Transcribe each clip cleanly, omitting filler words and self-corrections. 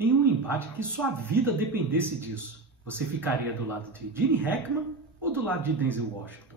em um embate que sua vida dependesse disso. Você ficaria do lado de Gene Hackman ou do lado de Denzel Washington?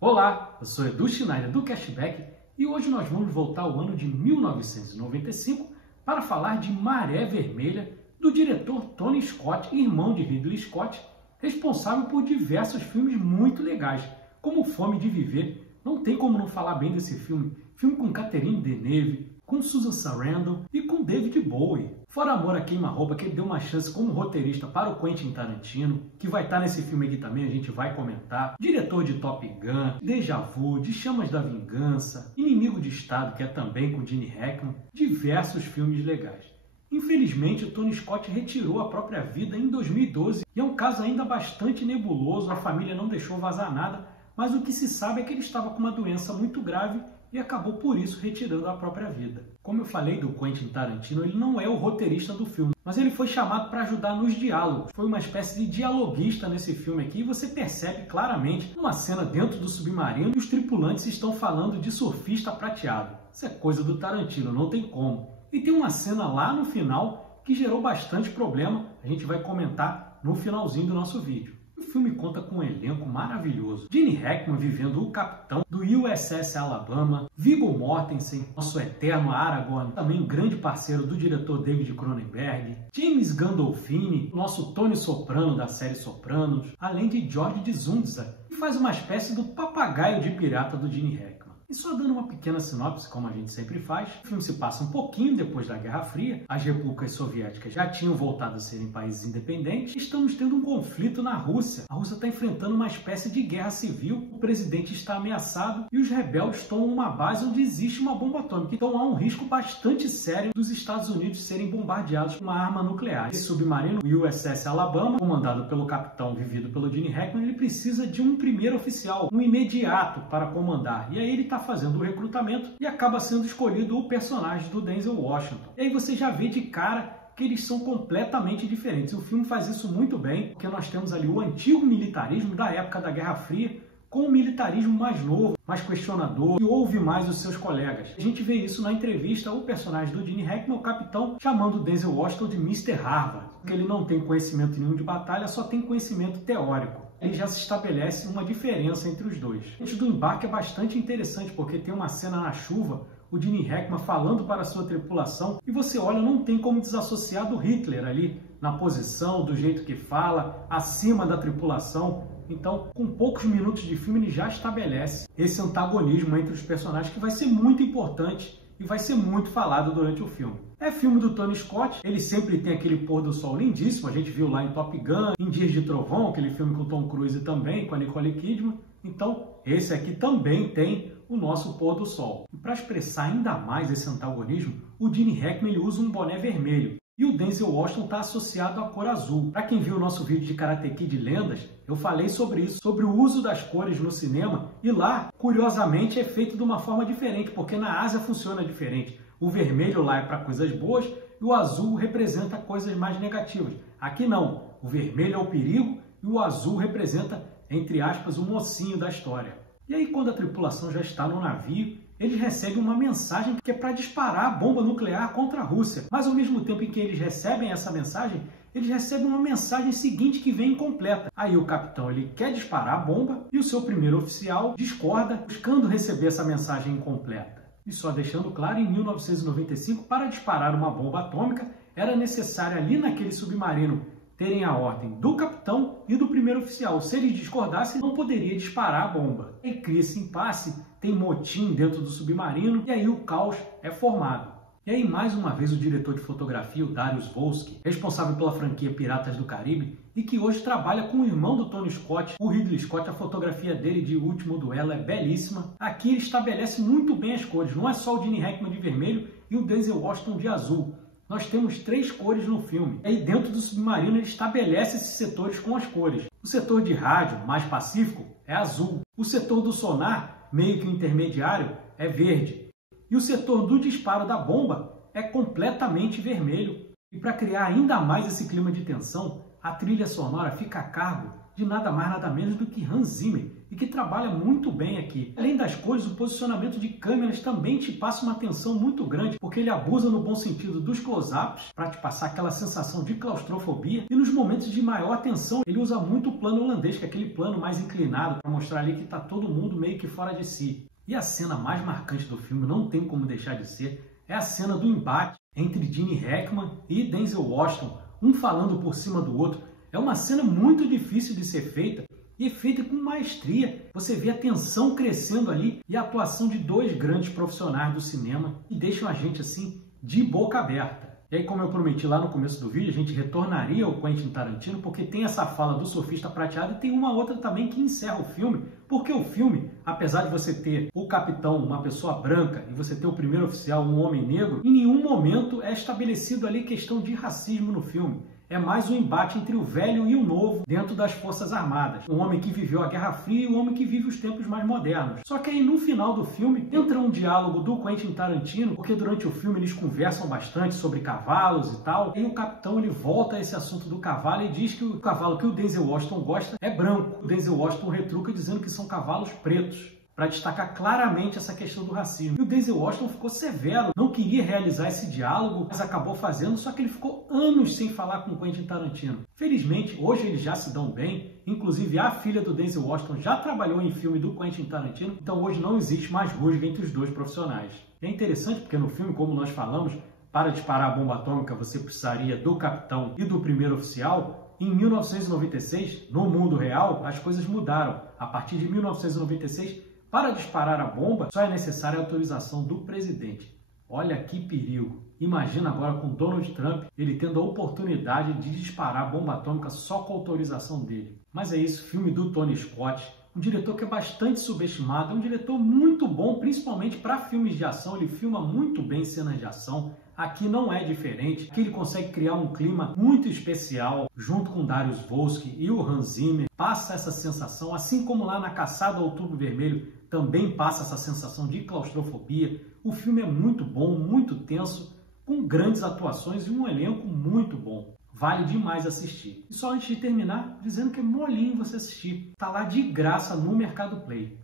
Olá, eu sou Edu Schneider do Cashback e hoje nós vamos voltar ao ano de 1995 para falar de Maré Vermelha, do diretor Tony Scott, irmão de Ridley Scott, responsável por diversos filmes muito legais, como Fome de Viver. Não tem como não falar bem desse filme. Filme com Catherine Deneuve, com Susan Sarandon e com David Bowie. Fora Amor a Queima-Roupa, que ele deu uma chance como roteirista para o Quentin Tarantino, que vai estar nesse filme aqui também, a gente vai comentar. Diretor de Top Gun, Déjà Vu, De Chamas da Vingança, Inimigo de Estado, que é também com Gene Hackman, diversos filmes legais. Infelizmente, o Tony Scott retirou a própria vida em 2012 e é um caso ainda bastante nebuloso, a família não deixou vazar nada, mas o que se sabe é que ele estava com uma doença muito grave e acabou por isso retirando a própria vida. Como eu falei do Quentin Tarantino, ele não é o roteirista do filme, mas ele foi chamado para ajudar nos diálogos. Foi uma espécie de dialoguista nesse filme aqui e você percebe claramente uma cena dentro do submarino e os tripulantes estão falando de surfista prateado. Isso é coisa do Tarantino, não tem como. E tem uma cena lá no final que gerou bastante problema, a gente vai comentar no finalzinho do nosso vídeo. O filme conta com um elenco maravilhoso. Gene Hackman vivendo o capitão do USS Alabama, Viggo Mortensen, nosso eterno Aragorn, também grande parceiro do diretor David Cronenberg, James Gandolfini, nosso Tony Soprano da série Sopranos, além de George Dzundza, que faz uma espécie do papagaio de pirata do Gene Hackman. E só dando uma pequena sinopse, como a gente sempre faz, o filme se passa um pouquinho depois da Guerra Fria, as repúblicas soviéticas já tinham voltado a serem países independentes, estamos tendo um conflito na Rússia. A Rússia está enfrentando uma espécie de guerra civil, o presidente está ameaçado e os rebeldes tomam uma base onde existe uma bomba atômica. Então há um risco bastante sério dos Estados Unidos serem bombardeados com uma arma nuclear. Esse submarino, o USS Alabama, comandado pelo capitão vivido pelo Gene Hackman, ele precisa de um primeiro oficial, um imediato para comandar. E aí ele está fazendo o recrutamento e acaba sendo escolhido o personagem do Denzel Washington. E aí você já vê de cara que eles são completamente diferentes. O filme faz isso muito bem, porque nós temos ali o antigo militarismo da época da Guerra Fria com o militarismo mais novo, mais questionador, que ouve mais os seus colegas. A gente vê isso na entrevista, o personagem do Gene Hackman, o capitão, chamando o Denzel Washington de Mr. Harvard, porque ele não tem conhecimento nenhum de batalha, só tem conhecimento teórico. Ele já se estabelece uma diferença entre os dois. Antes do embarque é bastante interessante, porque tem uma cena na chuva, o Gene Hackman falando para a sua tripulação, e você olha, não tem como desassociar do Hitler ali, na posição, do jeito que fala, acima da tripulação. Então, com poucos minutos de filme, ele já estabelece esse antagonismo entre os personagens, que vai ser muito importante e vai ser muito falado durante o filme. É filme do Tony Scott, ele sempre tem aquele pôr do sol lindíssimo, a gente viu lá em Top Gun, em Dias de Trovão, aquele filme com o Tom Cruise também, com a Nicole Kidman. Então, esse aqui também tem o nosso pôr do sol. E para expressar ainda mais esse antagonismo, o Gene Hackman ele usa um boné vermelho. E o Denzel Washington está associado à cor azul. Para quem viu o nosso vídeo de Karate Kid Lendas, eu falei sobre isso, sobre o uso das cores no cinema. E lá, curiosamente, é feito de uma forma diferente, porque na Ásia funciona diferente. O vermelho lá é para coisas boas e o azul representa coisas mais negativas. Aqui não. O vermelho é o perigo e o azul representa, entre aspas, o mocinho da história. E aí, quando a tripulação já está no navio, eles recebem uma mensagem que é para disparar a bomba nuclear contra a Rússia. Mas ao mesmo tempo em que eles recebem essa mensagem, eles recebem uma mensagem seguinte que vem incompleta. Aí o capitão ele quer disparar a bomba e o seu primeiro oficial discorda, buscando receber essa mensagem incompleta. E só deixando claro, em 1995, para disparar uma bomba atômica, era necessário ali naquele submarino terem a ordem do capitão e do primeiro oficial. Se eles discordassem, não poderia disparar a bomba. E cria-se impasse, tem motim dentro do submarino e aí o caos é formado. E aí, mais uma vez, o diretor de fotografia, o Darius Wolski, responsável pela franquia Piratas do Caribe e que hoje trabalha com o irmão do Tony Scott, o Ridley Scott. A fotografia dele de O Último Duelo é belíssima. Aqui ele estabelece muito bem as cores. Não é só o Gene Hackman de vermelho e o Denzel Washington de azul. Nós temos 3 cores no filme. E aí dentro do submarino ele estabelece esses setores com as cores. O setor de rádio, mais pacífico, é azul. O setor do sonar, meio que intermediário, é verde. E o setor do disparo da bomba é completamente vermelho. E para criar ainda mais esse clima de tensão, a trilha sonora fica a cargo de nada mais nada menos do que Hans Zimmer, e que trabalha muito bem aqui. Além das cores, o posicionamento de câmeras também te passa uma atenção muito grande, porque ele abusa no bom sentido dos close-ups, para te passar aquela sensação de claustrofobia, e nos momentos de maior tensão, ele usa muito o plano holandês, que é aquele plano mais inclinado, para mostrar ali que está todo mundo meio que fora de si. E a cena mais marcante do filme, não tem como deixar de ser, é a cena do embate entre Gene Hackman e Denzel Washington, um falando por cima do outro. É uma cena muito difícil de ser feita e feita com maestria. Você vê a tensão crescendo ali e a atuação de dois grandes profissionais do cinema que deixam a gente assim de boca aberta. E aí, como eu prometi lá no começo do vídeo, a gente retornaria ao Quentin Tarantino, porque tem essa fala do Sofista Prateado e tem uma outra também que encerra o filme, porque o filme, apesar de você ter o capitão, uma pessoa branca, e você ter o primeiro oficial, um homem negro, em nenhum momento é estabelecido ali questão de racismo no filme. É mais um embate entre o velho e o novo dentro das Forças Armadas. Um homem que viveu a Guerra Fria e um homem que vive os tempos mais modernos. Só que aí no final do filme entra um diálogo do Quentin Tarantino, porque durante o filme eles conversam bastante sobre cavalos e tal, e o capitão ele volta a esse assunto do cavalo e diz que o cavalo que o Denzel Washington gosta é branco. O Denzel Washington retruca dizendo que são cavalos pretos, para destacar claramente essa questão do racismo. E o Denzel Washington ficou severo, não queria realizar esse diálogo, mas acabou fazendo, só que ele ficou anos sem falar com o Quentin Tarantino. Felizmente, hoje eles já se dão bem, inclusive a filha do Denzel Washington já trabalhou em filme do Quentin Tarantino, então hoje não existe mais rusga entre os dois profissionais. E é interessante porque no filme, como nós falamos, para disparar a bomba atômica você precisaria do capitão e do primeiro oficial. Em 1996, no mundo real, as coisas mudaram. A partir de 1996, para disparar a bomba, só é necessária a autorização do presidente. Olha que perigo! Imagina agora com Donald Trump, ele tendo a oportunidade de disparar a bomba atômica só com a autorização dele. Mas é isso, filme do Tony Scott, um diretor que é bastante subestimado, é um diretor muito bom, principalmente para filmes de ação, ele filma muito bem cenas de ação. Aqui não é diferente, aqui ele consegue criar um clima muito especial, junto com Darius Wolski e o Hans Zimmer, passa essa sensação, assim como lá na Caçada ao Outubro Vermelho, também passa essa sensação de claustrofobia. O filme é muito bom, muito tenso, com grandes atuações e um elenco muito bom. Vale demais assistir. E só antes de terminar, dizendo que é molinho você assistir. Tá lá de graça no Mercado Play.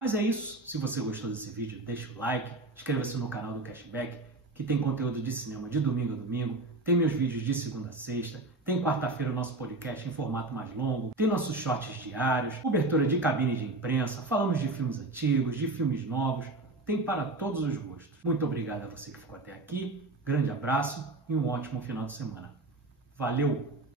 Mas é isso. Se você gostou desse vídeo, deixa o like, inscreva-se no canal do Cashback, que tem conteúdo de cinema de domingo a domingo, tem meus vídeos de segunda a sexta, tem quarta-feira o nosso podcast em formato mais longo, tem nossos shorts diários, cobertura de cabine de imprensa, falamos de filmes antigos, de filmes novos, tem para todos os gostos. Muito obrigado a você que ficou até aqui, grande abraço e um ótimo final de semana. Valeu!